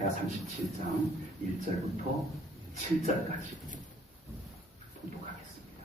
이사야 37장 1절부터 7절까지 봉독하겠습니다.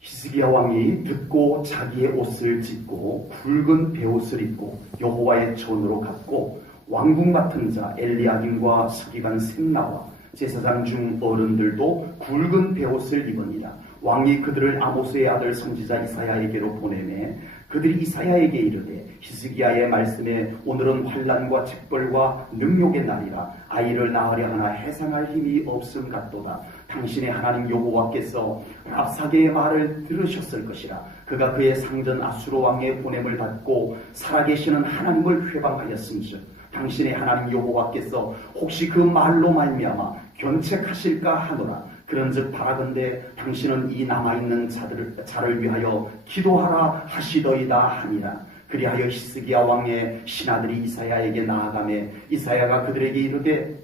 히스기야 왕이 듣고 자기의 옷을 찢고 굵은 베옷을 입고 여호와의 전으로 갔고 왕궁 맡은 자 엘리야김과 서기관 셈나와 제사장 중 어른들도 굵은 베옷을 입으니라. 왕이 그들을 아모스의 아들 선지자 이사야에게로 보내매 그들이 이사야에게 이르되 히스기야의 말씀에 오늘은 환난과 책벌과 능욕의 날이라. 아이를 낳으려 하나 해상할 힘이 없음 같도다. 당신의 하나님 여호와께서 랍사게의 말을 들으셨을 것이라. 그가 그의 상전 아수르 왕의 보냄을 받고 살아계시는 하나님을 회방하였음즉 당신의 하나님 여호와께서 혹시 그 말로 말미암아 견책하실까 하노라. 그런즉 바라건대 당신은 이 남아있는 자를 위하여 기도하라 하시더이다 하니라. 그리하여 히스기야 왕의 신하들이 이사야에게 나아가매 이사야가 그들에게 이르되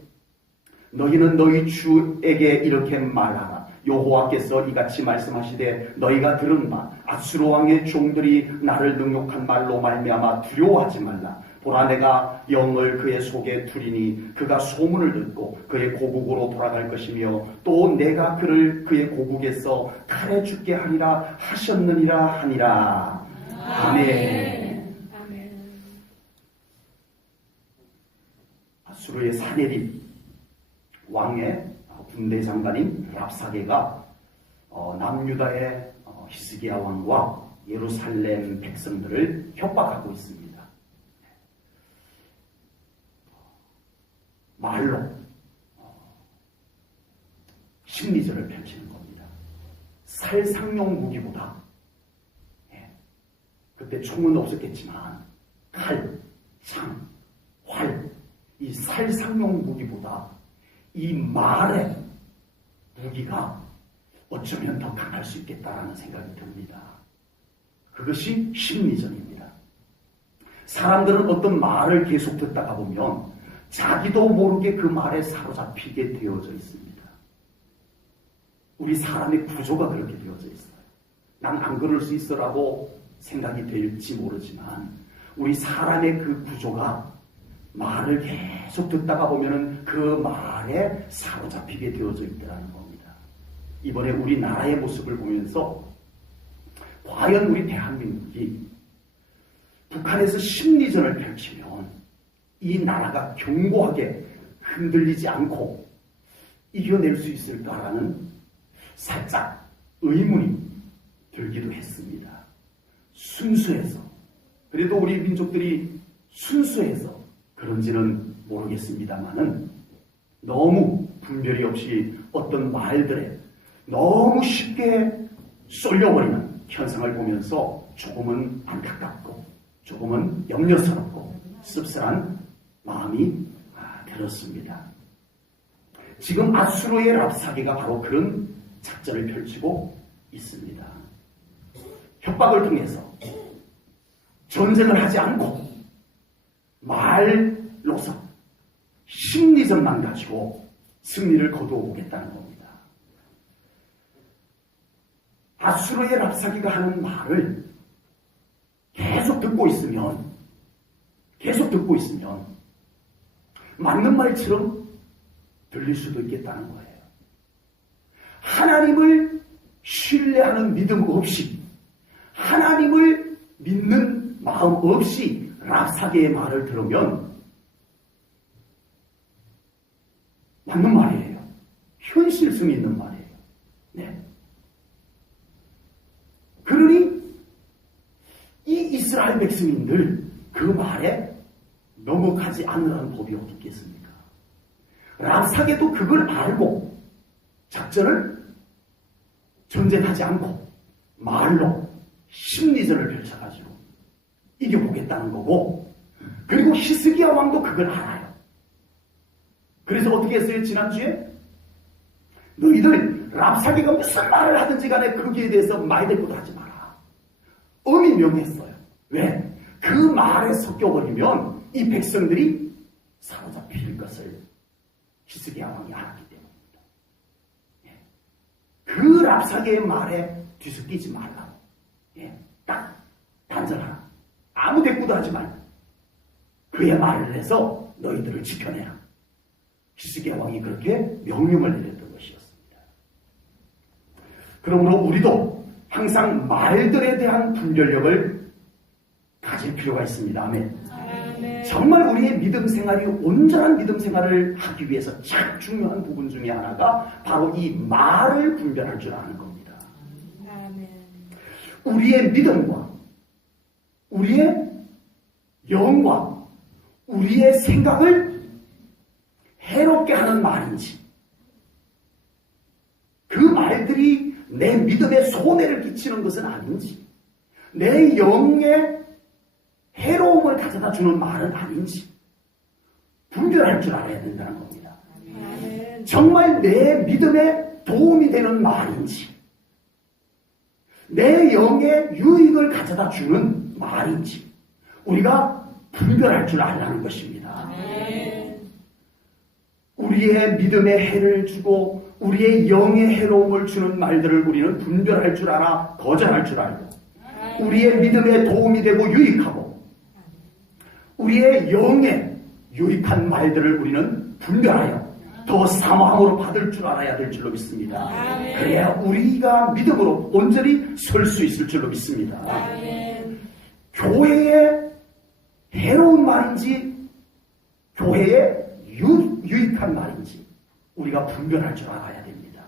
너희는 너희 주에게 이렇게 말하라. 여호와께서 이같이 말씀하시되 너희가 들은 바 아수르 왕의 종들이 나를 능욕한 말로 말미암아 두려워하지 말라. 보라 내가 영을 그의 속에 두리니 그가 소문을 듣고 그의 고국으로 돌아갈 것이며 또 내가 그를 그의 고국에서 칼에 죽게 하리라 하셨느니라 하니라. 아멘. 아수르의 사네립 왕의 군대 장관인 랍사게가 남유다의 히스기야 왕과 예루살렘 백성들을 협박하고 있습니다. 말로 심리전을 펼치는 겁니다. 살상용 무기보다 그때 총은 없었겠지만 칼, 창, 활, 이 살상용 무기보다 이 말의 무기가 어쩌면 더 강할 수 있겠다라는 생각이 듭니다. 그것이 심리전입니다. 사람들은 어떤 말을 계속 듣다가 보면 자기도 모르게 그 말에 사로잡히게 되어져 있습니다. 우리 사람의 구조가 그렇게 되어져 있어요. 난 안 그럴 수 있어라고 생각이 될지 모르지만 우리 사람의 그 구조가 말을 계속 듣다가 보면은 그 말에 사로잡히게 되어져 있다는 겁니다. 이번에 우리나라의 모습을 보면서 과연 우리 대한민국이 북한에서 심리전을 펼치면 이 나라가 견고하게 흔들리지 않고 이겨낼 수 있을까라는 살짝 의문이 들기도 했습니다. 순수해서, 그래도 우리 민족들이 순수해서 그런지는 모르겠습니다만은 너무 분별이 없이 어떤 말들에 너무 쉽게 쏠려버리는 현상을 보면서 조금은 안타깝고 조금은 염려스럽고 씁쓸한 마음이 들었습니다. 지금 아수르의 랍사게가 바로 그런 작전을 펼치고 있습니다. 협박을 통해서 전쟁을 하지 않고 말로서 심리전만 가지고 승리를 거두어보겠다는 겁니다. 아수르의 랍사게가 하는 말을 계속 듣고 있으면 맞는 말처럼 들릴 수도 있겠다는 거예요. 하나님을 신뢰하는 믿음 없이, 하나님을 믿는 마음 없이 랍사게의 말을 들으면 맞는 말이에요. 현실성 있는 말이에요. 네. 그러니 이 이스라엘 백성인들 그 말에 넘어가지 않으라는 법이 어디 있겠습니까? 랍사게도 그걸 알고 작전을 전쟁하지 않고 말로 심리전을 펼쳐가지고 이겨보겠다는 거고, 그리고 히스기야 왕도 그걸 알아요. 그래서 어떻게 했어요? 지난주에 너희들 랍사게가 무슨 말을 하든지 간에 거기에 대해서 말대꾸도 하지 마라. 엄히 명했어요. 왜? 그 말에 섞여버리면 이 백성들이 사로잡힐 것을 히스기야 왕이 알았기 때문입니다. 그 랍사게의 말에 뒤섞이지 말라고. 딱 단정하라. 아무 대꾸도 하지 말고 그의 말을 해서 너희들을 지켜내라. 히스기야 왕이 그렇게 명령을 내렸던 것이었습니다. 그러므로 우리도 항상 말들에 대한 분별력을 가질 필요가 있습니다. 아멘. 정말 우리의 믿음 생활이 온전한 믿음 생활을 하기 위해서 참 중요한 부분 중에 하나가 바로 이 말을 분별할 줄 아는 겁니다. 우리의 믿음과 우리의 영과 우리의 생각을 해롭게 하는 말인지, 그 말들이 내 믿음에 손해를 끼치는 것은 아닌지, 내 영에 해로움을 가져다 주는 말은 아닌지 분별할 줄 알아야 된다는 겁니다. 정말 내 믿음에 도움이 되는 말인지, 내 영에 유익을 가져다 주는 말인지 우리가 분별할 줄 알라는 것입니다. 우리의 믿음에 해를 주고 우리의 영에 해로움을 주는 말들을 우리는 분별할 줄 알아 거절할 줄 알고, 우리의 믿음에 도움이 되고 유익하고 우리의 영에 유익한 말들을 우리는 분별하여 더 사모함으로 받을 줄 알아야 될 줄로 믿습니다. 그래야 우리가 믿음으로 온전히 설 수 있을 줄로 믿습니다. 교회에 해로운 말인지 교회에 유익한 말인지 우리가 분별할 줄 알아야 됩니다.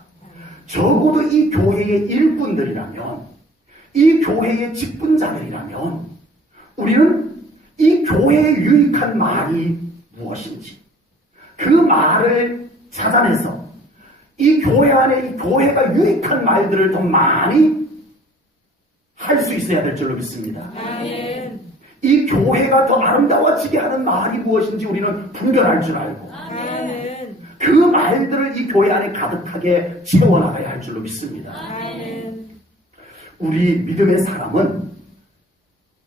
적어도 이 교회의 일꾼들이라면, 이 교회의 직분자들이라면 우리는 이 교회에 유익한 말이 무엇인지 그 말을 찾아내서 이 교회 안에 이 교회가 유익한 말들을 더 많이 할 수 있어야 될 줄로 믿습니다. 이 교회가 더 아름다워지게 하는 말이 무엇인지 우리는 분별할 줄 알고 그 말들을 이 교회 안에 가득하게 채워나가야 할 줄로 믿습니다. 우리 믿음의 사람은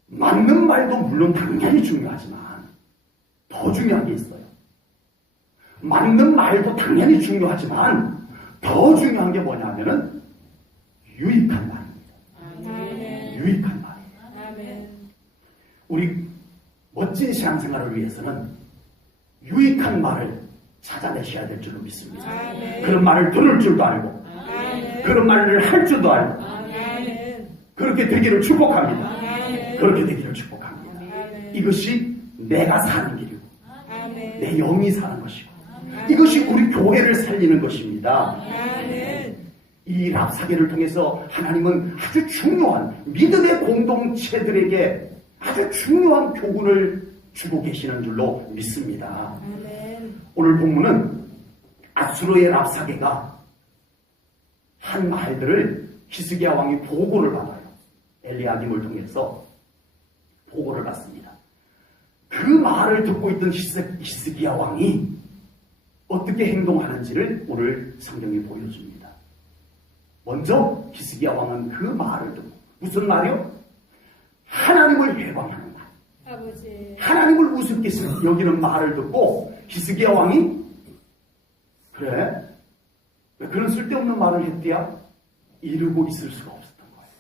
맞는 말도 물론 당연히 중요하지만 더 중요한 게 있어요. 맞는 말도 당연히 중요하지만 더 중요한 게 뭐냐면은 유익한 말입니다. 유익한 말이에요. 우리 멋진 신앙생활을 위해서는 유익한 말을 찾아내셔야 될 줄로 믿습니다. 그런 말을 들을 줄도 알고 그런 말을 할 줄도 알고 그렇게 되기를 축복합니다. 그렇게 되기를 축복합니다. 이것이 내가 사는 길이고 내 영이 사는 것이고 이것이 우리 교회를 살리는 것입니다. 이 랍사계를 통해서 하나님은 아주 중요한 믿음의 공동체들에게 아주 중요한 교훈을 주고 계시는 줄로 믿습니다. 오늘 본문은 아수르의 랍사계가 한 말들을 히스기야 왕이 보고를 받아요. 엘리야김을 통해서 보고를 받습니다. 그 말을 듣고 있던 히스기야 왕이 어떻게 행동하는지를 오늘 성경이 보여줍니다. 먼저 히스기야 왕은 그 말을 듣고, 무슨 말이요? 하나님을 회방하는 말, 아버지. 하나님을 우습게 여기는 말을 듣고 히스기야 왕이 그래? 왜 그런 쓸데없는 말을 했디야? 이러고 있을 수가 없었던 거예요.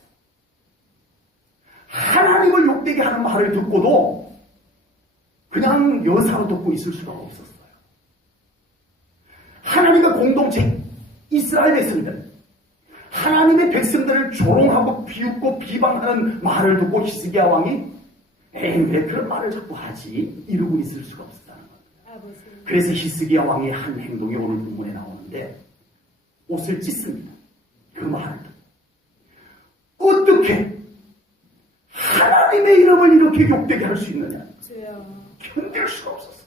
하나님을 욕되게 하는 말을 듣고도 그냥 여사로 듣고 있을 수가 없었어요. 하나님의 공동체 이스라엘 백성들, 하나님의 백성들을 조롱하고 비웃고 비방하는 말을 듣고 히스기야 왕이 에이 왜 그런 말을 자꾸 하지? 이러고 있을 수가 없었다는 거예요. 그래서 히스기야 왕의 한 행동이 오늘 본문에 나오는데 옷을 찢습니다. 그 말을 듣고 어떻게 하나님의 이름을 이렇게 욕되게 할 수 있느냐? 견딜 수가 없었어요.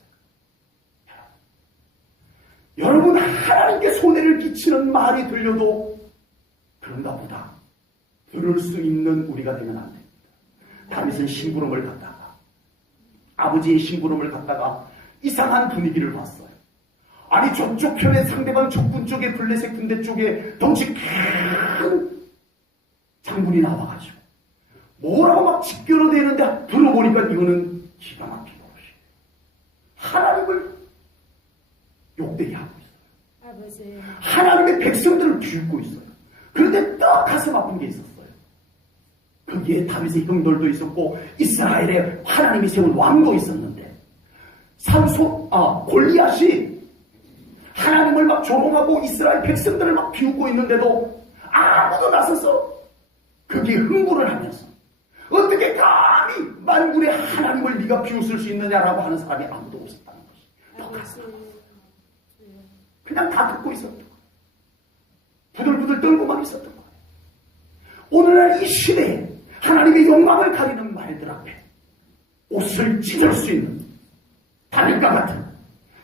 여러분, 하나님께 손해를 끼치는 말이 들려도 그런가 보다 들을 수 있는 우리가 되면 안 됩니다. 다윗은 심부름을 갔다가 아버지의 심부름을 갔다가 이상한 분위기를 봤어요. 아니 저쪽 편에 상대방 적군 쪽에 블레셋 군대 쪽에 덩치 큰 장군이 나와가지고 뭐라고 막 직결어대는데 들어보니까 이거는 기가 막히고 하나님을 욕되게 하고 있어요. 아버지. 하나님의 백성들을 비웃고 있어요. 그런데 딱 가슴 아픈 게 있었어요. 거기에 다윗의 형들도 있었고 이스라엘에 하나님이 세운 왕도 있었는데 골리앗이 하나님을 막 조롱하고 이스라엘 백성들을 막 비웃고 있는데도 아무도 나서서 거기에 흥분을 하면서 어떻게 감히 만군의 하나님을 네가 비웃을 수 있느냐라고 하는 사람이 아무도 없었다는 것이 똑같습니다. 그냥 다 듣고 있었던 거예요. 부들부들 떨고만 있었던 거예요. 오늘날 이 시대에 하나님의 영광을 가리는 말들 앞에 옷을 찢을 수 있는 다윗과 같은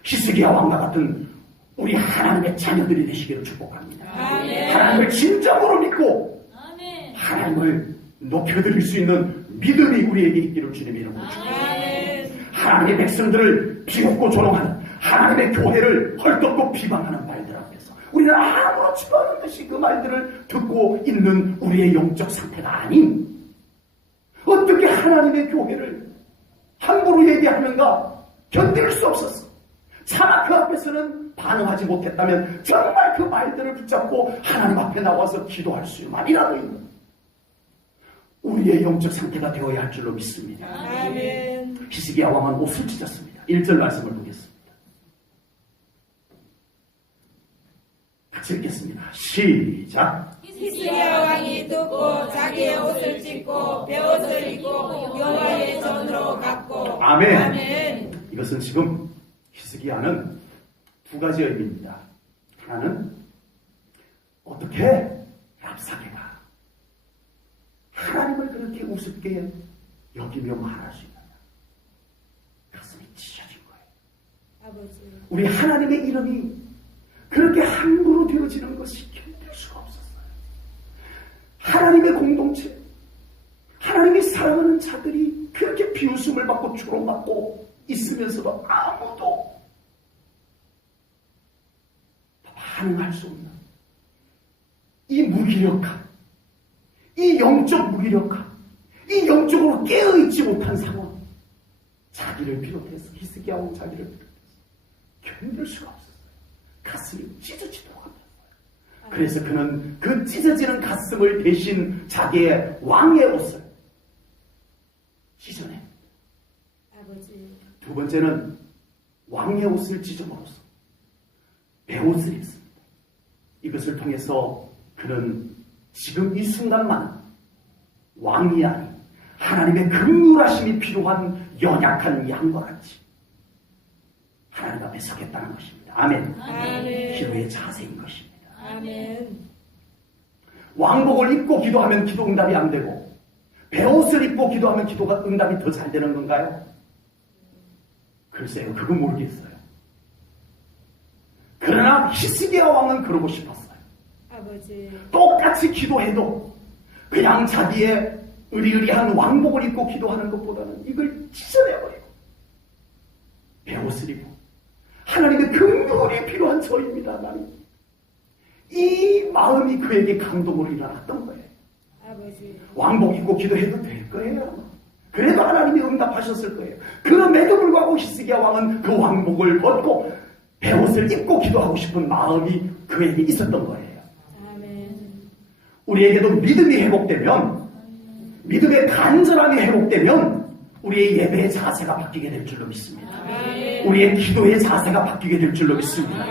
히스기야 왕과 같은 우리 하나님의 자녀들이 되시기를 축복합니다. 아멘. 하나님을 진정으로 믿고 아멘. 하나님을 높여드릴 수 있는 믿음이 우리에게 있기를 주님의 이름으로 축복합니다. 하나님의 백성들을 비웃고 조롱하는 하나님의 교회를 헐떡고 비방하는 말들 앞에서 우리는 아무렇지도 않은 듯이 그 말들을 듣고 있는 우리의 영적 상태가 아닌, 어떻게 하나님의 교회를 함부로 얘기하는가 견딜 수 없었어. 차마 그 앞에서는 반응하지 못했다면 정말 그 말들을 붙잡고 하나님 앞에 나와서 기도할 수만이라도 있는 우리의 영적 상태가 되어야 할 줄로 믿습니다. 아멘. 히스기야 왕은 옷을 찢었습니다. 1절 말씀을 보겠습니다. 같이 읽겠습니다. 시작. 히스기야 왕이 듣고 자기의 옷을 찢고 베옷을 입고 여호와의 전으로 갔고. 아멘. 아멘. 이것은 지금 히스기야는 두 가지 의미입니다. 하나는 어떻게 랍사게가 하나님을 그렇게 우습게 여기며 말할 수 있느냐. 가슴이 찢어진 거예요. 아버지. 우리 하나님의 이름이 그렇게 함부로 되어지는 것이 견딜 수가 없었어요. 하나님의 공동체, 하나님이 사랑하는 자들이 그렇게 비웃음을 받고 조롱받고 있으면서도 아무도 반응할 수 없는 이 무기력함, 이 영적 무기력함, 이 영적으로 깨어있지 못한 상황, 자기를 비롯해서 히스기야 왕 자기를 비롯해서 견딜 수가 없었어요. 가슴이 찢어지도록 합니다. 그래서 그는 그 찢어지는 가슴을 대신 자기의 왕의 옷을 찢어내. 아버지. 두 번째는 왕의 옷을 찢어버렸어. 베옷을 입습니다. 이것을 통해서 그는 지금 이 순간만 왕이 아닌 하나님의 긍휼하심이 필요한 연약한 양과 같이 하나님 앞에 서겠다는 것입니다. 아멘. 아멘. 기도의 자세인 것입니다. 아멘. 왕복을 입고 기도하면 기도 응답이 안 되고 베옷을 입고 기도하면 기도가 응답이 더 잘 되는 건가요? 글쎄요, 그건 모르겠어요. 그러나 히스기야 왕은 그러고 싶었어요. 아버지. 똑같이 기도해도 그냥 자기의 의리의리한 왕복을 입고 기도하는 것보다는 이걸 찢어내버리고 베옷을 입고 하나님의 긍휼이 필요한 저입니다. 하나님. 이 마음이 그에게 감동으로 일어났던 거예요. 아버지. 왕복 입고 기도해도 될 거예요. 아마. 그래도 하나님이 응답하셨을 거예요. 그럼에도 불구하고 히스기야 왕은 그 왕복을 벗고 베옷을 입고 기도하고 싶은 마음이 그에게 있었던 거예요. 아멘. 우리에게도 믿음이 회복되면, 믿음의 간절함이 회복되면 우리의 예배의 자세가 바뀌게 될 줄로 믿습니다. 아멘. 우리의 기도의 자세가 바뀌게 될 줄로 믿습니다.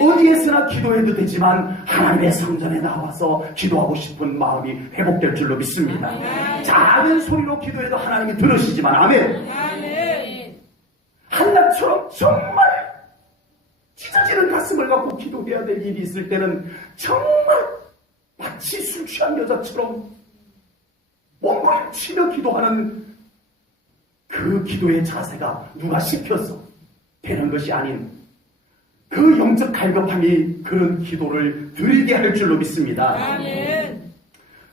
어디에서나 기도해도 되지만 하나님의 성전에 나와서 기도하고 싶은 마음이 회복될 줄로 믿습니다. 작은 소리로 기도해도 하나님이 들으시지만, 아멘. 아멘. 한나처럼 정말 찢어지는 가슴을 갖고 기도해야 될 일이 있을 때는 정말 마치 술 취한 여자처럼 몸부림치며 기도하는 그 기도의 자세가 누가 시켜서 되는 것이 아닌 그 영적 갈급함이 그런 기도를 드리게 할 줄로 믿습니다. 아멘.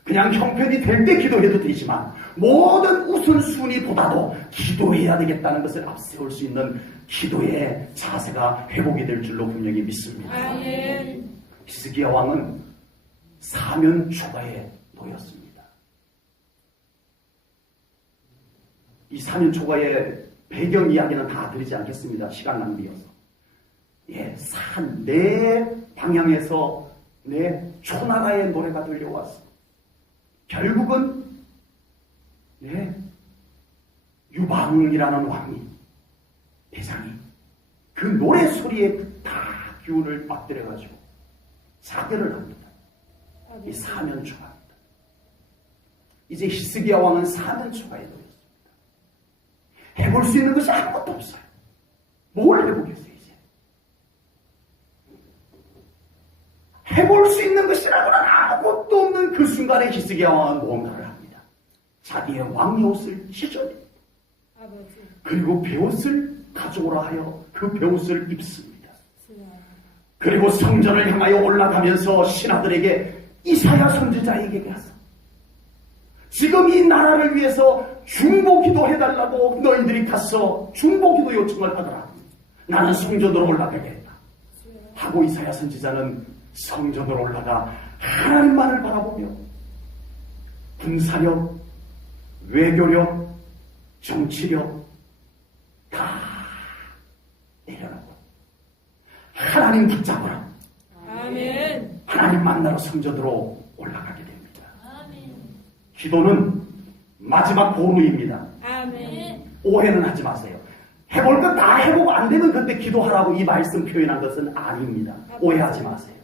그냥 형편이 될 때 기도해도 되지만 모든 우선순위보다도 기도해야 되겠다는 것을 앞세울 수 있는 기도의 자세가 회복이 될 줄로 분명히 믿습니다. 아멘. 히스기야 왕은 사면 초가에 놓였습니다. 이 사면 초가의 배경 이야기는 다 드리지 않겠습니다. 시간 낭비여서. 산 네 방향에서 네 초나라의 노래가 들려왔어. 결국은 유방이라는 왕이 대장이 그 노래 소리에 다 기운을 맞들여가지고 자결을 합니다. 이 사면초가입니다. 이제 히스기야 왕은 사면초가에 놓였습니다. 해볼 수 있는 것이 아무것도 없어요. 뭘 해보겠어요, 이제? 해볼 수 있는 것이라고는 아무것도 없는 그 순간에 히스기야 왕은 뭔가를 합니다. 자기의 왕의 옷을 찢어냅니다. 그리고 베옷을 가져오라 하여 그 베옷을 입습니다. 그리고 성전을 향하여 올라가면서 신하들에게 이사야 선지자에게 가서 지금 이 나라를 위해서 중보기도 해달라고 너희들이 가서 중보기도 요청을 하더라. 나는 성전으로 올라가겠다 하고 이사야 선지자는 성전으로 올라가 하나님만을 바라보며 군사력, 외교력, 정치력 다 내려놓고 하나님 붙잡으라. 아멘. 하나님 만나러 성전으로 올라가게 됩니다. 기도는 마지막 보루입니다. 아멘. 오해는 하지 마세요. 해볼 것 다 해보고 안 되면 그때 기도하라고 이 말씀 표현한 것은 아닙니다. 오해하지 마세요.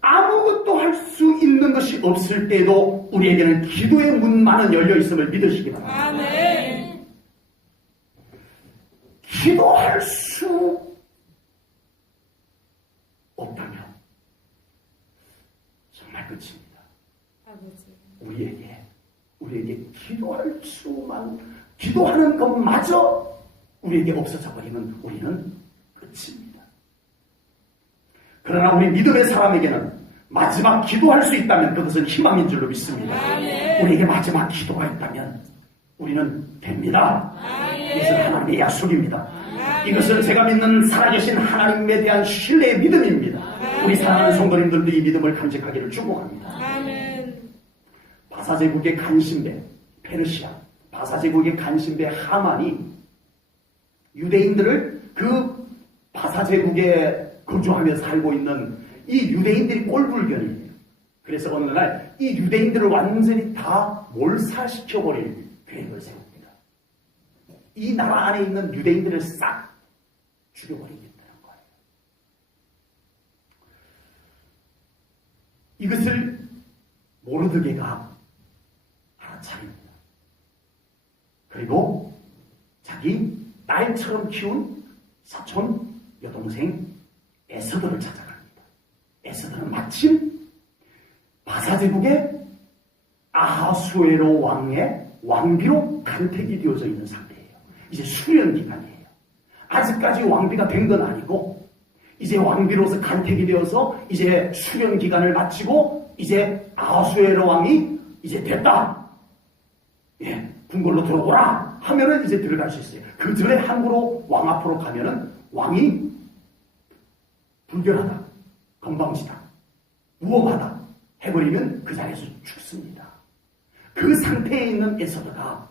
아무것도 할 수 있는 것이 없을 때도 우리에게는 기도의 문만은 열려 있음을 믿으시기 바랍니다. 아멘. 기도할 수 없다면 정말 끝입니다. 우리에게 기도할 수만, 기도하는 것마저 우리에게 없어져 버리면 우리는 끝입니다. 그러나 우리 믿음의 사람에게는 마지막 기도할 수 있다면 그것은 희망인 줄로 믿습니다. 아멘. 우리에게 마지막 기도가 있다면 우리는 됩니다. 아멘. 이것은 하나님의 약속입니다. 아멘. 이것은 제가 믿는 살아계신 하나님에 대한 신뢰의 믿음입니다. 우리 사랑하는 성도님들도 이 믿음을 간직하기를 축복합니다. 아멘. 바사제국의 간신배 페르시아, 바사제국의 간신배 하만이 유대인들을 그 바사제국에 거주하며 살고 있는 이 유대인들이 꼴불견이에요. 그래서 어느 날 이 유대인들을 완전히 다 몰살시켜버릴 계획을 세웁니다. 이 나라 안에 있는 유대인들을 싹 죽여버리겠다는 거예요. 이것을 모르드게가 알아차립니다. 그리고 자기 딸처럼 키운 사촌 여동생 에스더를 찾아갑니다. 에스더는 마침 바사제국의 아하수에로 왕의 왕비로 간택이 되어져 있는 상태예요. 이제 수련 기간이에요. 아직까지 왕비가 된 건 아니고 이제 왕비로서 간택이 되어서 이제 수련 기간을 마치고 이제 아하수에로 왕이 이제 됐다. 예, 궁궐로 들어오라 하면은 이제 들어갈 수 있어요. 그 전에 함부로 왕 앞으로 가면은 왕이 불결하다, 건방지다, 무엄하다 해버리면 그 자리에서 죽습니다. 그 상태에 있는 에서드가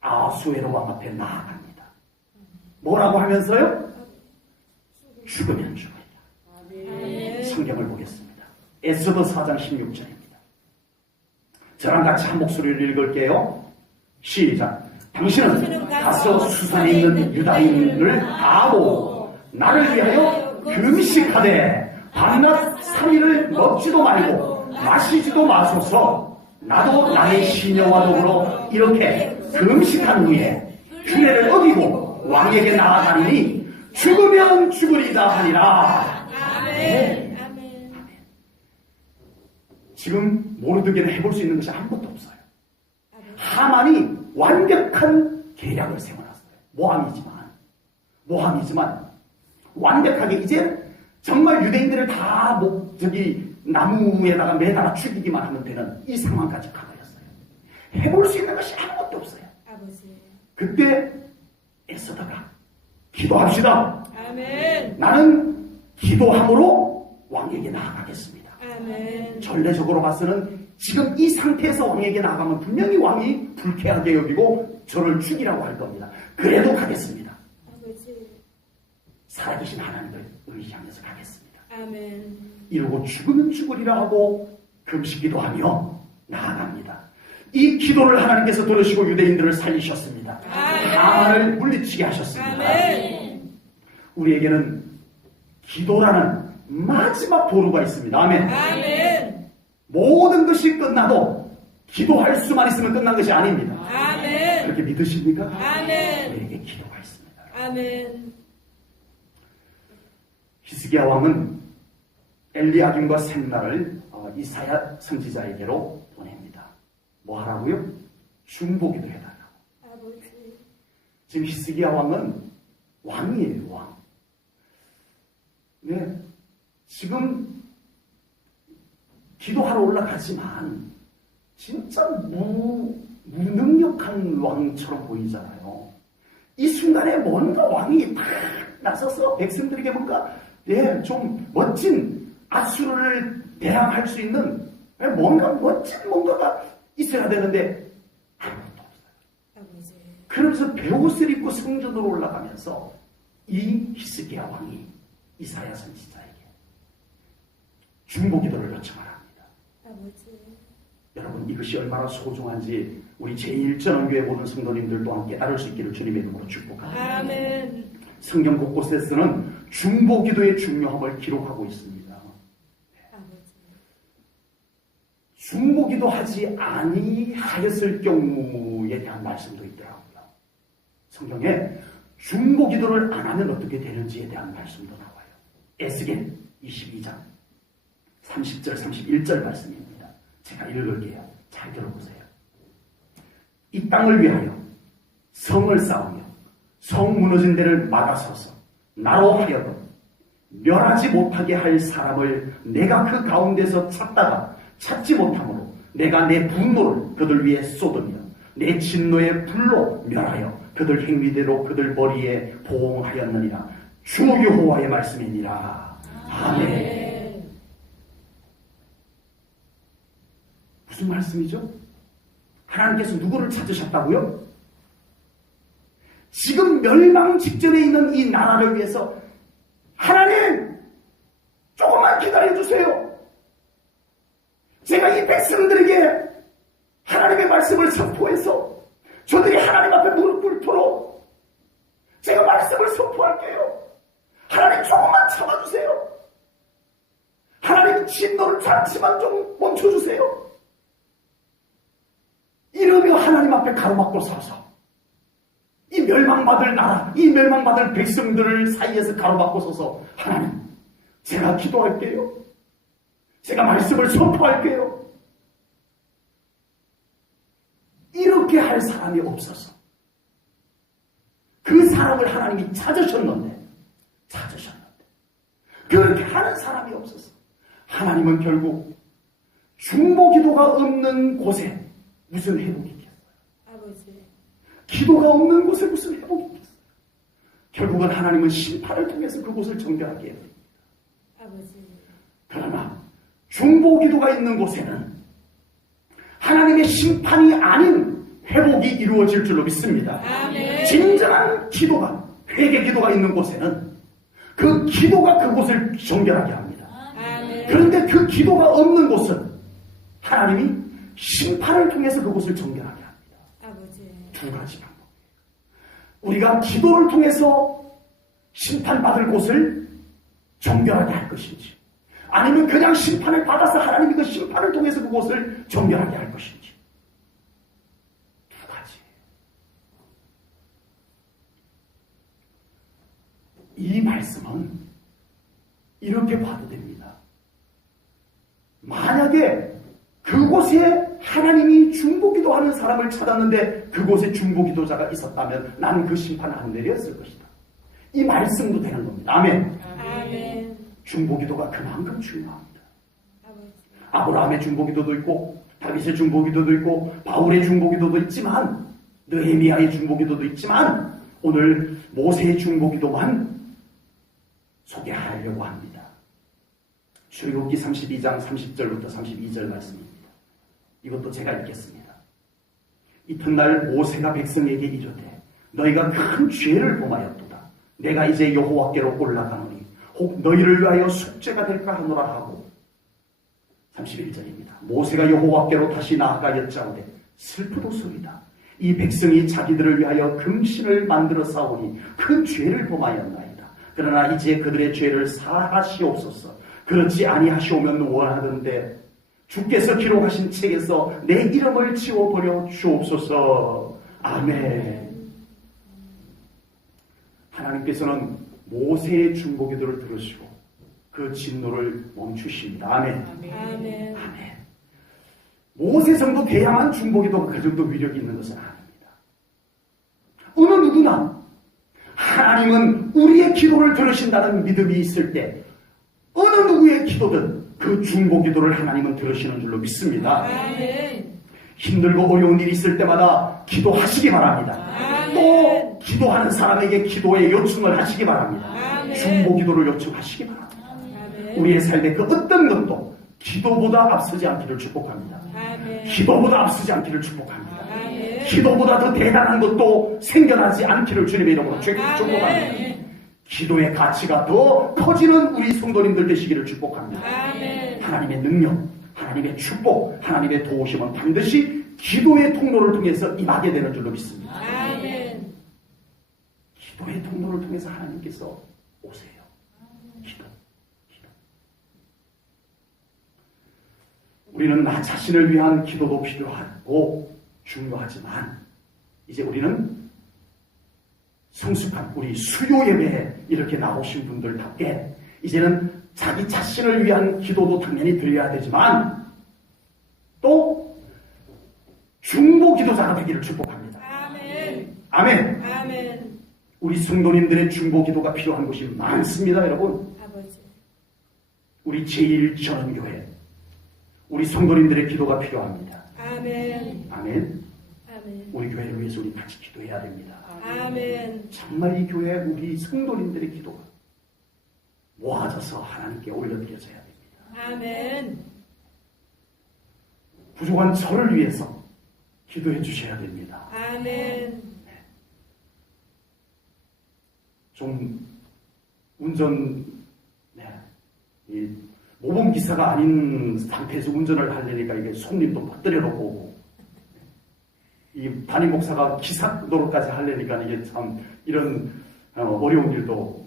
아하수에로 왕 앞에 나아갑니다. 뭐라고 하면서요? 죽으면 죽으리라. 성경을 보겠습니다. 에스더 4장 16절입니다. 저랑 같이 한 목소리를 읽을게요. 시작. 당신은 가서 수산에 있는 유다인을 다 모으고 나를 위하여 금식하되 밤낮 3일을 먹지도 말고 마시지도 마소서. 나도 나의 시녀와 더불어 이렇게 금식한 후에 규례를 어기고 왕에게 나아가니 죽으면 죽으리다 하니라. 아멘. 지금 모르드게는 해볼 수 있는 것이 아무것도 없어요. 하만이 완벽한 계략을 세워놨어요. 모함이지만 완벽하게 이제 정말 유대인들을 다 나무에다가 매달아 죽이기만 하면 되는 이 상황까지 가버렸어요. 해볼 수 있는 것이 아무것도 없어요. 그때 에스더가 기도합시다. 아멘. 나는 기도함으로 왕에게 나아가겠습니다. 아멘. 전례적으로 봐서는 지금 이 상태에서 왕에게 나가면 분명히 왕이 불쾌하게 여기고 저를 죽이라고 할 겁니다. 그래도 가겠습니다. 살아계신 하나님을 의지하면서 가겠습니다. 아멘. 이러고 죽으면 죽으리라 하고 금식기도 하며 나아갑니다. 이 기도를 하나님께서 들으시고 유대인들을 살리셨습니다. 아멘. 하만을 물리치게 하셨습니다. 아멘. 우리에게는 기도라는 마지막 도루가 있습니다. 아멘. 아멘. 모든 것이 끝나도 기도할 수만 있으면 끝난 것이 아닙니다. 아멘. 그렇게 믿으십니까? 아멘. 우리에게 기도가 있습니다. 아멘. 히스기야 왕은 엘리야김과 셈나를 이사야 선지자에게로 보냅니다. 뭐 하라고요? 중보기도 해달라고. 아버지. 지금 히스기야 왕은 왕이에요, 왕. 네, 지금 기도하러 올라가지만 진짜 무능력한 왕처럼 보이잖아요. 이 순간에 뭔가 왕이 탁 나서서 백성들에게 뭔가 좀 멋진 아수르를 대항할 수 있는 뭔가 멋진 뭔가가 있어야 되는데 아무것도 없어요. 아버지. 그러면서 베옷을 입고 성전으로 올라가면서 이 히스기야 왕이 이사야 선지자에게 중보기도를 요청을 합니다. 아버지. 여러분, 이것이 얼마나 소중한지 우리 제1전원교회 모든 성도님들 또한 깨달을 수 있기를 주님의 이름으로 축복합니다. 아멘. 성경 곳곳에서는 중보기도의 중요함을 기록하고 있습니다. 아버지. 중보기도 하지 아니하였을 경우에 대한 말씀도 있더라고요. 성경에 중보기도를 안 하면 어떻게 되는지에 대한 말씀도 나와요. 에스겔 22장 30절 31절 말씀입니다. 제가 읽을게요. 잘 들어보세요. 이 땅을 위하여 성을 쌓으며 성 무너진 데를 막아서서 나로 하여금 멸하지 못하게 할 사람을 내가 그 가운데서 찾다가 찾지 못함으로 내가 내 분노를 그들 위에 쏟으며 내 진노의 불로 멸하여 그들 행위대로 그들 머리에 보응하였느니라. 주 여호와의 말씀이니라. 아멘. 무슨 말씀이죠? 하나님께서 누구를 찾으셨다고요? 지금 멸망 직전에 있는 이 나라를 위해서 하나님 조금만 기다려주세요. 제가 이 백성들에게 하나님의 말씀을 선포해서 저들이 하나님 앞에 무릎 꿇도록 제가 말씀을 선포할게요. 하나님 조금만 참아주세요. 하나님 진노를 잠시만 좀 멈춰주세요. 이러며 하나님 앞에 가로막고 서서 이 멸망받을 나라, 이 멸망받을 백성들을 사이에서 가로막고 서서 하나님, 제가 기도할게요. 제가 말씀을 선포할게요. 이렇게 할 사람이 없어서 그 사람을 하나님이 찾으셨는데 그렇게 하는 사람이 없어서 하나님은 결국 중보기도가 없는 곳에 무슨 회복이 있겠어요? 아버지. 기도가 없는 곳에 무슨 회복이 있겠어요? 결국은 하나님은 심판을 통해서 그곳을 정결하게 해야 됩니다. 아버지. 그러나 중보기도가 있는 곳에는 하나님의 심판이 아닌 회복이 이루어질 줄로 믿습니다. 아멘. 진정한 기도가, 회개기도가 있는 곳에는 그 기도가 그곳을 정결하게 합니다. 아멘. 그런데 그 기도가 없는 곳은 하나님이 심판을 통해서 그곳을 정결하게 합니다. 아버지. 두 가지 방법이에요. 우리가 기도를 통해서 심판받을 곳을 정결하게 할 것인지, 아니면 그냥 심판을 받아서 하나님이 그 심판을 통해서 그곳을 정결하게 할 것인지. 두 가지. 이 말씀은 이렇게 봐도 됩니다. 만약에 그곳에 하나님이 중보기도하는 사람을 찾았는데 그곳에 중보기도자가 있었다면 나는 그 심판을 안 내렸을 것이다. 이 말씀도 되는 겁니다. 아멘. 아멘. 중보기도가 그만큼 중요합니다. 아버지. 아브라함의 중보기도도 있고 다윗의 중보기도도 있고 바울의 중보기도도 있지만 느헤미야의 중보기도도 있지만 오늘 모세의 중보기도만 소개하려고 합니다. 출애굽기 32장 30절부터 32절 말씀입니다. 이것도 제가 읽겠습니다. 이튿날 모세가 백성에게 이르되 너희가 큰 죄를 범하였도다. 내가 이제 여호와께로 올라가노니 혹 너희를 위하여 속죄가 될까 하노라 하고 31절입니다. 모세가 여호와께로 다시 나아가 여짜오되 슬프도소이다. 이 백성이 자기들을 위하여 금신을 만들어 싸우니 그 죄를 범하였나이다. 그러나 이제 그들의 죄를 사하시옵소서. 그렇지 아니하시오면 원하던데 주께서 기록하신 책에서 내 이름을 지워버려 주옵소서. 아멘. 하나님께서는 모세의 중보기도를 들으시고 그 진노를 멈추십니다. 아멘. 아멘. 아멘. 모세 정도 돼야만 중보기도가 그 정도 위력이 있는 것은 아닙니다. 어느 누구나 하나님은 우리의 기도를 들으신다는 믿음이 있을 때 어느 누구의 기도든 그 중보기도를 하나님은 들으시는 줄로 믿습니다. 아멘. 힘들고 어려운 일이 있을 때마다 기도하시기 바랍니다. 아멘. 또 기도하는 사람에게 기도의 요청을 하시기 바랍니다. 아멘. 중보기도를 요청하시기 바랍니다. 아멘. 우리의 삶의 그 어떤 것도 기도보다 앞서지 않기를 축복합니다. 아멘. 기도보다 앞서지 않기를 축복합니다. 아멘. 기도보다 더 대단한 것도 생겨나지 않기를 주님의 이름으로 축복합니다. 아멘. 기도의 가치가 더 커지는 우리 성도님들 되시기를 축복합니다. 아멘. 하나님의 능력, 하나님의 축복, 하나님의 도우심은 반드시 기도의 통로를 통해서 임하게 되는 줄로 믿습니다. 아멘. 기도의 통로를 통해서 하나님께서 오세요. 기도. 우리는 나 자신을 위한 기도도 필요하고 중요하지만 이제 우리는 성숙한 우리 수요 예배에 이렇게 나오신 분들답게 이제는 자기 자신을 위한 기도도 당연히 드려야 되지만 또 중보 기도자가 되기를 축복합니다. 아멘. 아멘. 아멘. 우리 성도님들의 중보 기도가 필요한 곳이 많습니다, 여러분. 아버지. 우리 제1전원교회 우리 성도님들의 기도가 필요합니다. 아멘. 아멘. 아멘. 우리 교회를 위해서 우리 같이 기도해야 됩니다. 아멘. 정말 이 교회 우리 성도님들의 기도가 모아져서 하나님께 올려드려져야 됩니다. 아멘. 부족한 저를 위해서 기도해 주셔야 됩니다. 아멘. 좀 운전 이 모범 기사가 아닌 상태에서 운전을 하려니까 이게 손님도 퍼뜨려 놓고 오고 이 담임 목사가 기사 노릇까지 하려니까 이게 참 이런 어려운 일도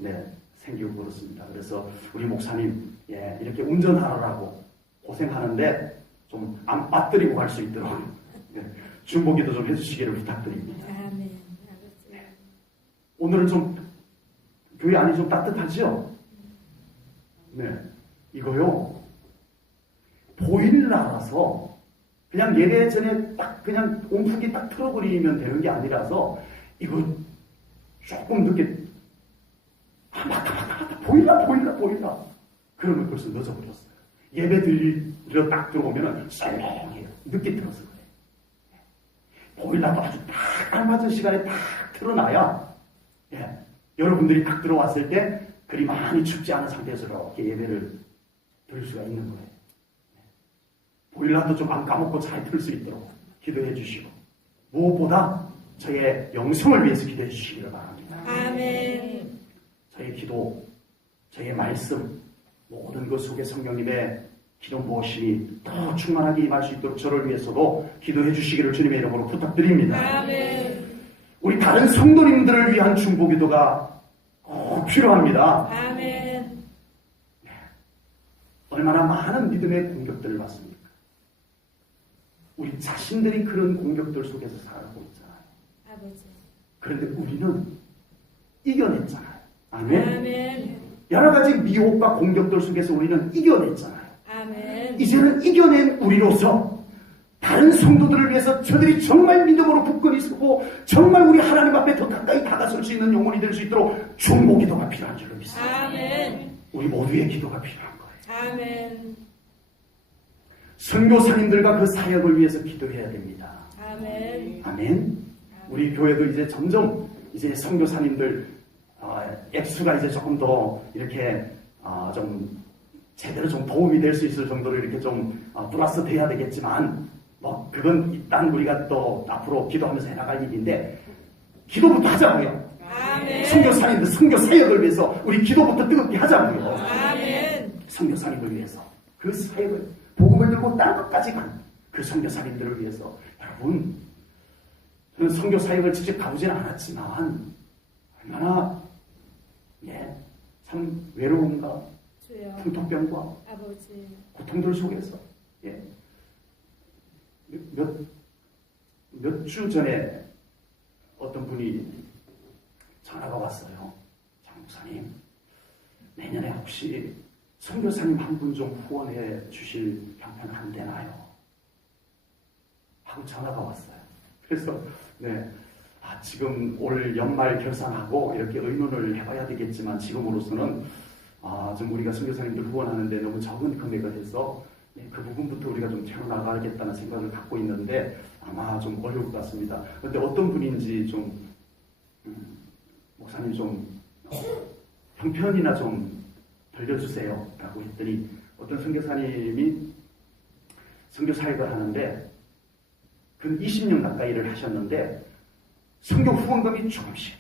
생기고 그렇습니다. 그래서 우리 목사님 이렇게 운전하라고 고생하는데 좀 안 빠뜨리고 갈 수 있도록 중보기도 좀 해주시기를 부탁드립니다. 아멘. 오늘은 좀 교회 안이 좀 따뜻하죠? 네, 이거요 보일러라서 그냥 예배 전에 딱 그냥 온풍기 딱 틀어버리면 되는 게 아니라서 이거 조금 늦게 맞다 보일러 그러면 벌써 늦어버렸어요. 예배 드리러 딱 들어오면은 썰렁해요. 늦게 들어서 그래. 보일러도 아주 딱 알맞은 시간에 딱 틀어놔야 여러분들이 딱 들어왔을 때 그리 많이 춥지 않은 상태에서 이렇게 예배를 드릴 수가 있는 거예요. 보일러도 좀 안 까먹고 잘 틀 수 있도록 기도해 주시고 무엇보다 저의 영성을 위해서 기도해 주시기를 바랍니다. 아멘. 저의 기도, 저의 말씀 모든 것 속에 성령님의 기도 무엇이니 더 충만하게 임할 수 있도록 저를 위해서도 기도해 주시기를 주님의 이름으로 부탁드립니다. 아멘. 우리 다른 성도님들을 위한 중보기도가 꼭 필요합니다. 아멘. 얼마나 많은 믿음의 공격들을 받습니까? 우리 자신들이 그런 공격들 속에서 살고 있잖아요. 아버지. 그런데 우리는 이겨냈잖아요. 아멘. 아멘. 여러 가지 미혹과 공격들 속에서 우리는 이겨냈잖아요. 아멘. 이제는 이겨낸 우리로서 다른 성도들을 위해서 저들이 정말 믿음으로 굳건히 서고 정말 우리 하나님 앞에 더 가까이 다가설 수 있는 영혼이 될 수 있도록 중보기도가 필요한 줄로 믿습니다. 아멘. 우리 모두의 기도가 필요한 거예요. 아멘. 선교사님들과 그 사역을 위해서 기도해야 됩니다. 아멘. 아멘. 우리 교회도 이제 점점 이제 선교사님들 액수가 이제 조금 더 이렇게 좀 제대로 좀 도움이 될 수 있을 정도로 이렇게 좀 플러스 돼야 되겠지만 뭐 그건 일단 우리가 또 앞으로 기도하면서 해나갈 일인데 기도부터 하자고요. 아멘. 선교사님들 선교 사역을 위해서 우리 기도부터 뜨겁게 하자고요. 아멘. 선교사님을 위해서 그 사역을 복음을 들고 땅 끝까지 간 그 선교사님들을 위해서 여러분, 저는 선교 사역을 직접 가보지는 않았지만 얼마나 참 외로움과 주여 풍토병과 아버지 고통들 속에서 몇 주 전에 어떤 분이 전화가 왔어요. 장 목사님, 내년에 혹시 선교사님 한 분 좀 후원해 주실 형편 안 되나요? 하고 전화가 왔어요. 그래서 지금 올 연말 결산하고 이렇게 의논을 해봐야 되겠지만 지금으로서는 좀 우리가 선교사님들 후원하는데 너무 적은 금액을 해서 그 부분부터 우리가 좀 채워나가야겠다는 생각을 갖고 있는데 아마 좀 어려울 것 같습니다. 그런데 어떤 분인지 좀 목사님 좀 형편이나 좀 돌려주세요 라고 했더니 어떤 선교사님이 선교 사역을 하는데 근 20년 가까이를 하셨는데 선교 후원금이 조금씩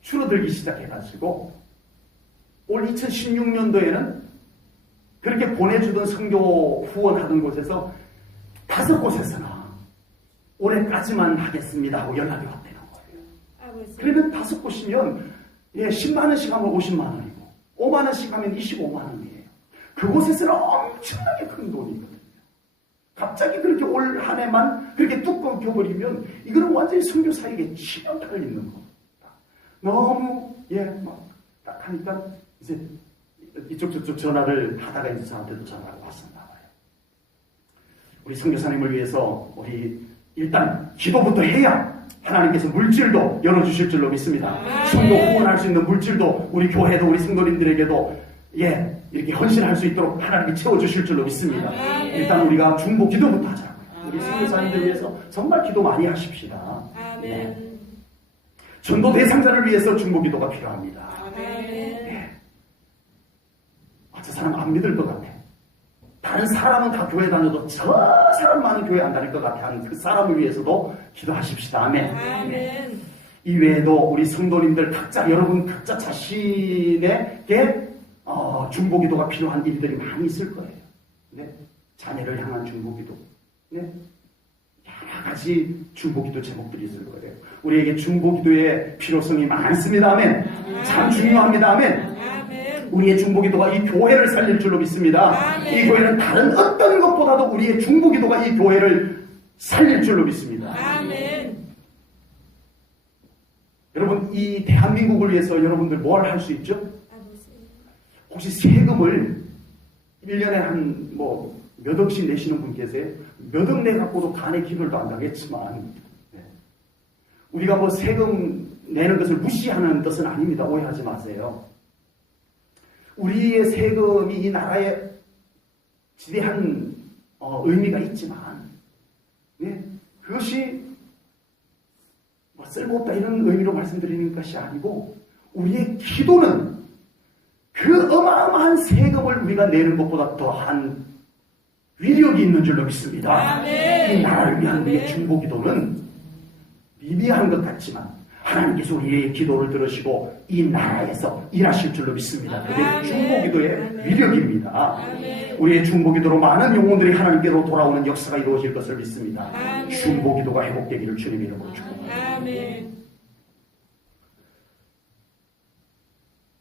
줄어들기 시작해가지고 올 2016년도에는 그렇게 보내주던 선교 후원하던 곳에서 5곳에서나 올해까지만 하겠습니다 하고 연락이 왔다는 거예요. 아버지. 그러면 5곳이면 10만 원씩 하면 50만 원이고 5만 원씩 하면 25만 원이에요. 그곳에서는 엄청나게 큰 돈이거든요. 갑자기 그렇게 올 한 해만 그렇게 뚝 끊겨버리면 이거는 완전히 선교 사역에 치명타를 입는 겁니다. 너무 딱 하니까 이제 이쪽 저쪽 전화를 하다가 이제 저한테도 전화가 왔었나 봐요. 우리 선교사님을 위해서 우리 일단 기도부터 해야 하나님께서 물질도 열어주실 줄로 믿습니다. 선교 후원할 수 있는 물질도 우리 교회도 우리 성도님들에게도 이렇게 헌신할 수 있도록 하나님이 채워주실 줄로 믿습니다. 일단 우리가 중보 기도부터 하자고요. 우리 선교사님들 위해서 정말 기도 많이 하십시다. 전도 대상자를 위해서 중보 기도가 필요합니다. 저 사람 안 믿을 것 같아. 다른 사람은 다 교회 다녀도 저 사람만은 교회 안 다닐 것 같아 하는 그 사람을 위해서도 기도하십시다. 아멘. 이 외에도 우리 성도님들 여러분 각자 자신에게 중보 기도가 필요한 일들이 많이 있을 거예요. 자녀를 향한 중보 기도. 여러 가지 중보 기도 제목들이 있을 거예요. 우리에게 중보 기도의 필요성이 많습니다. 아멘. 참 중요합니다. 아멘. 우리의 중보기도가 이 교회를 살릴 줄로 믿습니다. 이 교회는 다른 어떤 것보다도 우리의 중보기도가 이 교회를 살릴 줄로 믿습니다. 여러분, 이 대한민국을 위해서 여러분들 뭘 할 수 있죠? 혹시 세금을 1년에 한 몇 억씩 내시는 분 계세요? 몇 억 내갖고도 간에 기별도 안 가겠지만 우리가 세금 내는 것을 무시하는 뜻은 아닙니다. 오해하지 마세요. 우리의 세금이 이 나라에 지대한 의미가 있지만 그것이 쓸모없다 이런 의미로 말씀드리는 것이 아니고 우리의 기도는 그 어마어마한 세금을 우리가 내는 것보다 더한 위력이 있는 줄로 믿습니다. 이 나라를 위한 우리의 중보기도는 미비한 것 같지만 하나님께서 우리의 기도를 들으시고 이 나라에서 일하실 줄로 믿습니다. 그게 중보기도의 위력입니다. 우리의 중보기도로 많은 영혼들이 하나님께로 돌아오는 역사가 이루어질 것을 믿습니다. 중보기도가 회복되기를 주님 이름으로 축복합니다.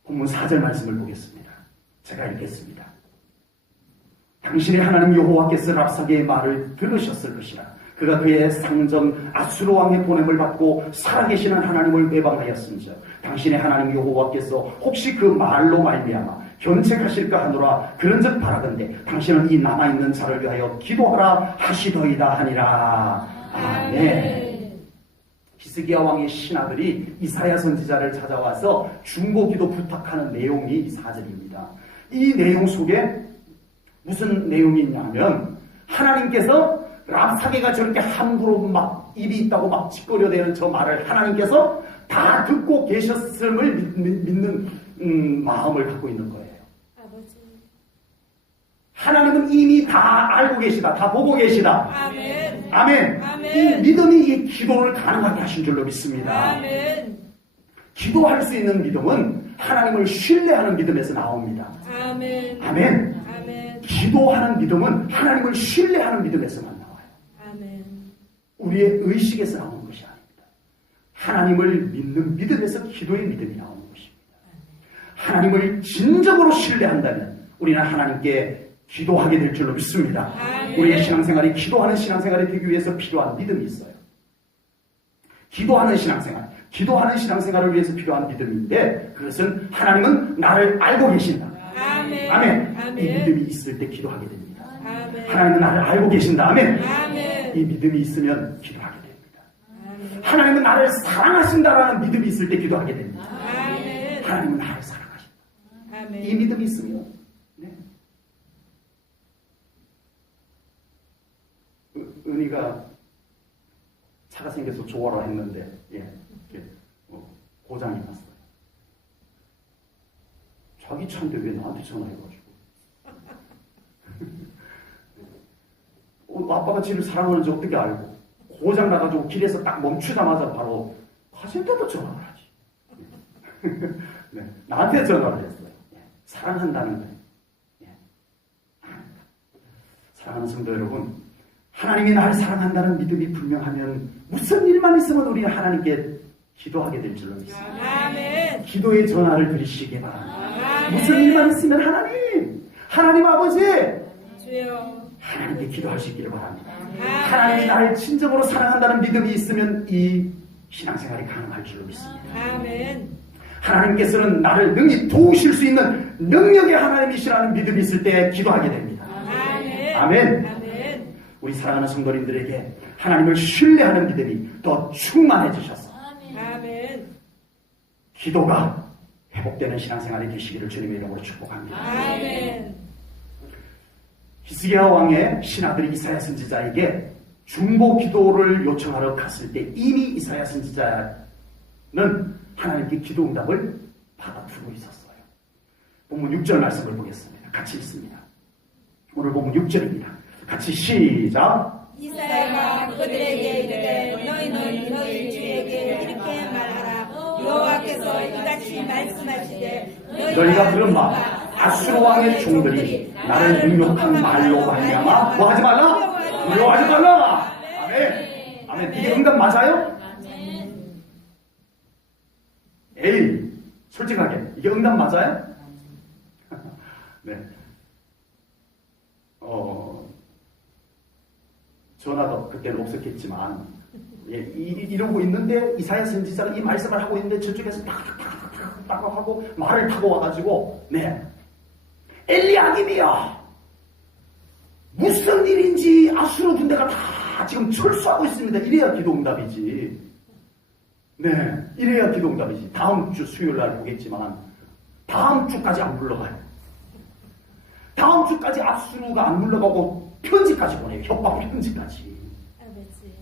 본문 4절 말씀을 보겠습니다. 제가 읽겠습니다. 당신의 하나님 여호와께서 랍사게의 말을 들으셨을 것이라. 그가 그의 상전 아수르 왕의 보냄을 받고 살아계시는 하나님을 배반하였은즉 당신의 하나님 여호와께서 혹시 그 말로 말미암아 견책하실까 하노라. 그런즉 바라건대 당신은 이 남아있는 자를 위하여 기도하라 하시더이다 하니라. 아멘. 히스기야 왕의 신하들이 이사야 선지자를 찾아와서 중보기도 부탁하는 내용이 이 4절입니다. 이 내용 속에 무슨 내용이 있냐면 하나님께서 랍사게가 저렇게 함부로 막 입이 있다고 막 짓거려대는 저 말을 하나님께서 다 듣고 계셨음을 믿는 마음을 갖고 있는 거예요. 아버지. 하나님은 이미 다 알고 계시다. 다 보고 계시다. 아멘. 아멘. 아멘. 이 믿음이 이 기도를 가능하게 하신 줄로 믿습니다. 아멘. 기도할 수 있는 믿음은 하나님을 신뢰하는 믿음에서 나옵니다. 아멘. 아멘. 아멘. 기도하는 믿음은 하나님을 신뢰하는 믿음에서만 나와요. 우리의 의식에서 나오는 것이 아닙니다. 하나님을 믿는 믿음에서 기도의 믿음이 나오는 것입니다. 하나님을 진정으로 신뢰한다면 우리는 하나님께 기도하게 될 줄로 믿습니다. 우리의 신앙생활이 기도하는 신앙생활이 되기 위해서 필요한 믿음이 있어요. 기도하는 신앙생활을 위해서 필요한 믿음인데 그것은 하나님은 나를 알고 계신다. 아멘. 아멘. 이 믿음이 있을 때 기도하게 됩니다. 아멘. 하나님은 나를 알고 계신다. 아멘. 아멘. 이 믿음이 있으면 기도하게 됩니다. 아멘. 하나님은 나를 사랑하신다라는 믿음이 있을 때 기도하게 됩니다. 아멘. 하나님은 나를 사랑하신다. 아멘. 이 믿음이 있으면 네. 은희가 차가 생겨서 좋아라 했는데 고장이 났어요. 자기 차인데 왜 나한테 전화해가지고 아빠가 지를 사랑하는지 어떻게 알고 고장 나가지고 길에서 딱 멈추자마자 바로 가신데도 전화를 하지. 네, 나한테 전화를 했어요. 사랑한다는 거예요. 사랑하는 성도 여러분, 하나님이 나를 사랑한다는 믿음이 분명하면 무슨 일만 있으면 우리는 하나님께 기도하게 될 줄로 믿습니다. 아멘. 기도의 전화를 드리시기 바랍니다. 아멘. 무슨 일만 있으면 하나님 아버지 주여. 하나님께 기도하시기를 바랍니다. 아멘. 하나님이 나를 진정으로 사랑한다는 믿음이 있으면 이 신앙생활이 가능할 줄로 믿습니다. 아멘. 하나님께서는 나를 능히 도우실 수 있는 능력의 하나님이시라는 믿음이 있을 때 기도하게 됩니다. 아멘. 아멘. 아멘. 우리 사랑하는 성도님들에게 하나님을 신뢰하는 믿음이 더 충만해지셔서 아멘. 기도가 회복되는 신앙생활이 되시기를 주님의 이름으로 축복합니다. 아멘. 히스기야 왕의 신하들이 이사야 선지자에게 중보 기도를 요청하러 갔을 때 이미 이사야 선지자는 하나님께 기도 응답을 받아두고 있었어요. 본문 6절 말씀을 보겠습니다. 같이 읽습니다. 오늘 본문 6절입니다. 같이 시작. 이사야가 그들에게 이르되 너희는 너희 주에게 이렇게 말하라. 여호와께서 이같이 말씀하시되 너희가 들은 바 아수르 왕의 종들이 나를 능욕한 말로 말미암아 뭐 하지 말라? 두려워하지 말라. 아멘. 아멘. 이게 응답 맞아요? 에이, 솔직하게 이게 응답 맞아요? 네. 전화도 그때는 없었겠지만 이러고 있는데 이사야 선지자가 이 말씀을 하고 있는데 저쪽에서 딱 하고 말을 타고 와가지고 엘리야김이야 무슨 일인지 아수르 군대가 다 지금 철수하고 있습니다. 이래야 기도응답이지. 네, 이래야 기도응답이지. 다음 주 수요일 날 보겠지만 다음 주까지 안 물러가요. 다음 주까지 아수르가 안 물러가고 편지까지 보내요. 협박 편지까지. 아버지.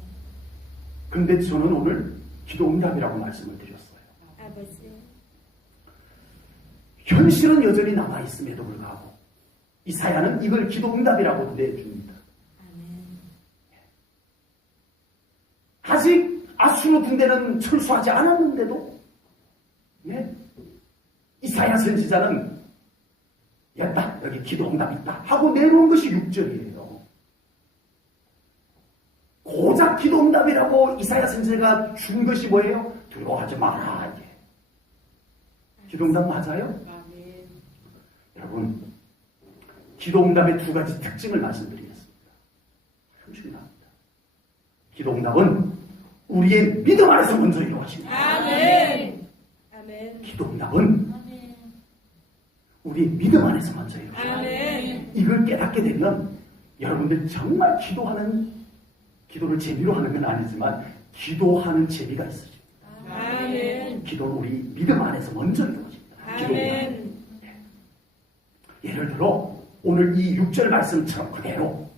근데 저는 오늘 기도응답이라고 말씀을 드렸어요. 아버지. 현실은 여전히 남아있음에도 불구하고 이사야는 이걸 기도응답이라고 내줍니다. 아직 아수르 군대는 철수하지 않았는데도 이사야 선지자는 였다 여기 기도응답 있다 하고 내놓은 것이 6절이에요. 고작 기도응답이라고 이사야 선지자가 준 것이 뭐예요? 두려워하지 마라. 이게 기도응답 맞아요? 아멘. 여러분 기도응답의 두 가지 특징을 말씀드리겠습니다. 참 중요합니다. 기도응답은 우리의 믿음 안에서 먼저 이루어집니다. 아멘. 아멘. 기도응답은 우리의 믿음 안에서 먼저 이루어집니다. 아멘. 이걸 깨닫게 되면 여러분들 정말 기도를 재미로 하는 건 아니지만 기도하는 재미가 있어집니다. 아멘. 기도는 우리 믿음 안에서 먼저 이루어집니다. 아멘. 예를 들어 오늘 이 6절 말씀처럼 그대로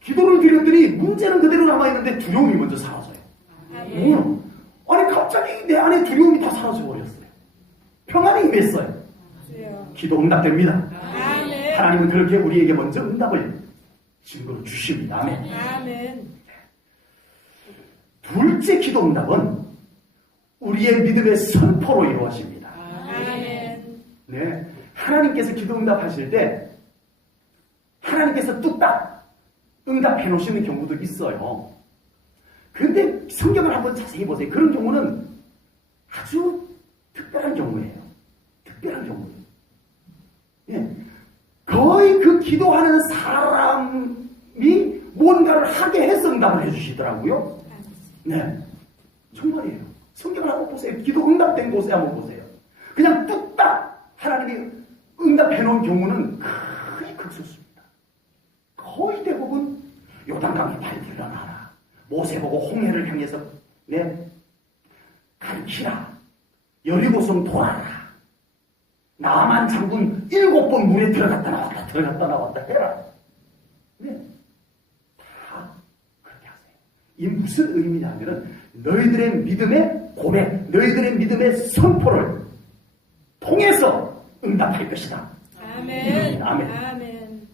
기도를 드렸더니 문제는 그대로 남아있는데 두려움이 먼저 사라져요. 아멘. 아니 갑자기 내 안에 두려움이 다 사라져버렸어요. 평안이 임했어요. 주여. 기도 응답됩니다. 아멘. 하나님은 그렇게 우리에게 먼저 응답을 증거로 주십니다. 아멘. 아멘. 둘째 기도 응답은 우리의 믿음의 선포로 이루어집니다. 아멘. 네, 하나님께서 기도 응답하실 때 하나님께서 뚝딱 응답해 놓으시는 경우도 있어요. 그런데 성경을 한번 자세히 보세요. 그런 경우는 아주 특별한 경우예요. 특별한 경우예요. 예. 거의 그 기도하는 사람이 뭔가를 하게 해서 응답을 해주시더라고요. 네. 정말이에요. 성경을 한번 보세요. 기도 응답된 곳에 한번 보세요. 그냥 뚝딱 하나님이 응답해 놓은 경우는 거의 극소수입니다. 거의 대부분 요단강이 빨리 일어나라. 모세 보고 홍해를 향해서 가리키라. 여리고성 돌아라. 나만 장군 7번 물에 들어갔다 나왔다 해라. 네. 다 그렇게 하세요. 이 무슨 의미냐면은 너희들의 믿음의 고백, 너희들의 믿음의 선포를 통해서 응답할 것이다. 아멘. 아멘. 아멘.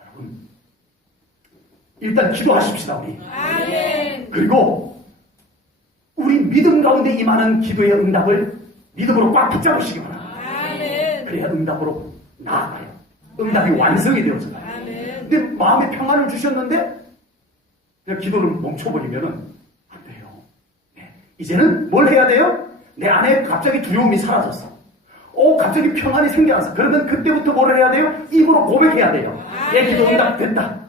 여러분, 일단 기도하십시다, 우리. 아멘. 그리고 우리 믿음 가운데 임하는 기도의 응답을 믿음으로 꽉 붙잡으시기 바랍니다. 아멘. 그래야 응답으로 나아가요. 응답이 완성이 되어져요. 아멘. 근데 마음에 평안을 주셨는데 그냥 기도를 멈춰버리면은 안 돼요. 네. 이제는 뭘 해야 돼요? 내 안에 갑자기 두려움이 사라졌어. 갑자기 평안이 생겨났어. 그러면 그때부터 뭘 해야 돼요? 입으로 고백해야 돼요. 내 기도 응답됐다.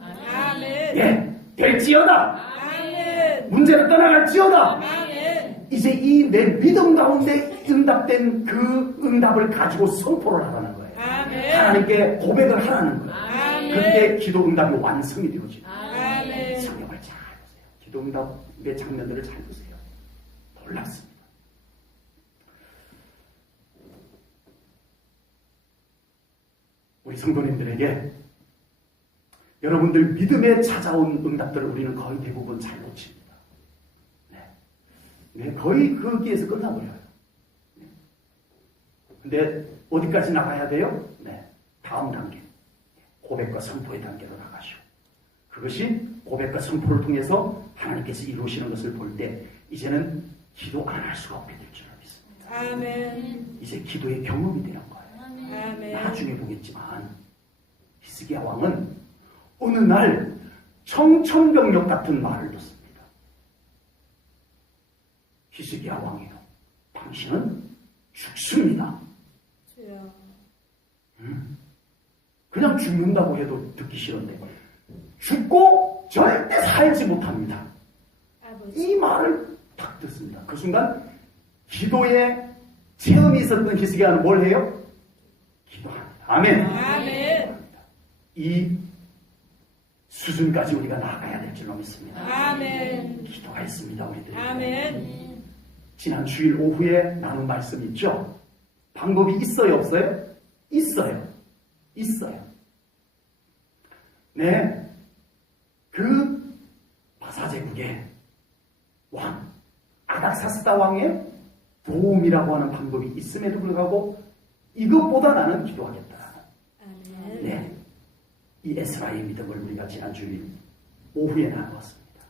아멘. 예, 될지어다. 아멘. 문제는 떠나갈지어다. 아멘. 이제 이 내 믿음 가운데 응답된 그 응답을 가지고 선포를 하라는 거예요. 아멘. 하나님께 고백을 하라는 거예요. 아멘. 그때 기도 응답이 완성이 되어지고. 아멘. 성경을 잘 보세요. 기도 응답의 장면들을 잘 보세요. 놀랍습니다. 우리 성도님들에게 여러분들 믿음에 찾아온 응답들을 우리는 거의 대부분 잘 놓칩니다. 네, 거의 거기에서 끝나버려요. 네. 근데 어디까지 나가야 돼요? 네, 다음 단계. 고백과 선포의 단계로 나가시오. 그것이 고백과 선포를 통해서 하나님께서 이루시는 것을 볼 때 이제는 기도 안 할 수가 없게 될 줄 믿습니다. 아멘. 이제 기도의 경험이 되는 거예요. 아멘. 나중에 보겠지만 히스기야 왕은 어느 날 청천벽력 같은 말을 듣습니다. 히스기야 왕이요, 당신은 죽습니다. 주여. 그냥 죽는다고 해도 듣기 싫은데 죽고 절대 살지 못합니다. 아버지. 이 말을 딱 듣습니다. 그 순간 기도에 체험이 있었던 히스기야는 뭘 해요? 기도합니다. 아멘. 아멘. 이 수준까지 우리가 나아가야 될 줄로 믿습니다. 아멘. 기도가 있습니다, 우리들. 아멘. 지난 주일 오후에 나눈 말씀 있죠? 방법이 있어요, 없어요? 있어요. 있어요. 네. 그 바사제국의 왕, 아닥사스다 왕의 도움이라고 하는 방법이 있음에도 불구하고 이것보다 나는 기도하겠다. 아멘. 네. 이 에스라의 믿음을 우리가 지난 주일 오후에 나누었습니다.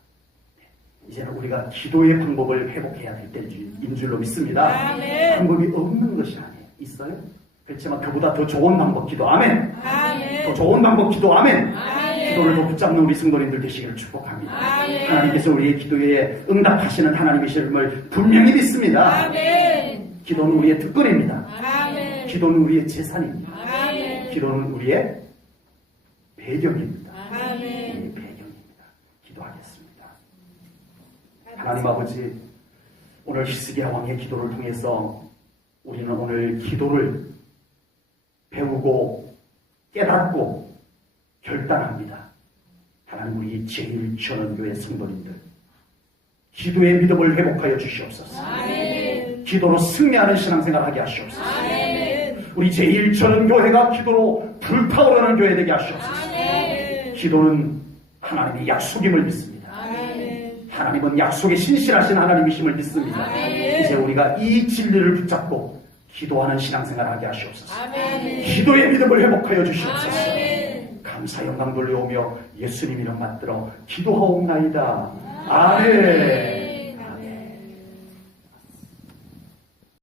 네. 이제는 우리가 기도의 방법을 회복해야 될 때인 줄로 믿습니다. 아멘. 방법이 없는 것이 아니에요. 있어요? 그렇지만 그보다 더 좋은 방법 기도. 아멘. 아멘. 더 좋은 방법 기도. 아멘. 아멘. 기도를 더 붙잡는 우리 성도님들 되시기를 축복합니다. 아멘. 하나님께서 우리의 기도에 응답하시는 하나님이심을 분명히 믿습니다. 아멘. 기도는 우리의 특권입니다. 아멘. 기도는 우리의 재산입니다. 아멘. 기도는 우리의 배경입니다. 아멘. 우리의 배경입니다. 기도하겠습니다. 하나님 아버지, 오늘 히스기야 왕의 기도를 통해서 우리는 오늘 기도를 배우고 깨닫고 결단합니다. 하나님, 우리 제1천원교회 성도님들 기도의 믿음을 회복하여 주시옵소서. 아멘. 기도로 승리하는 신앙생활 하게 하시옵소서. 아멘. 우리 제1천원교회가 기도로 불타오르는 교회 되게 하시옵소서. 아멘. 기도는 하나님의 약속임을 믿습니다. 아멘. 하나님은 약속에 신실하신 하나님이심을 믿습니다. 아멘. 이제 우리가 이 진리를 붙잡고 기도하는 신앙생활 하게 하시옵소서. 아멘. 기도의 믿음을 회복하여 주시옵소서. 아멘. 감사 영광 돌려오며 예수님 이름 받들어 기도하옵나이다. 아멘.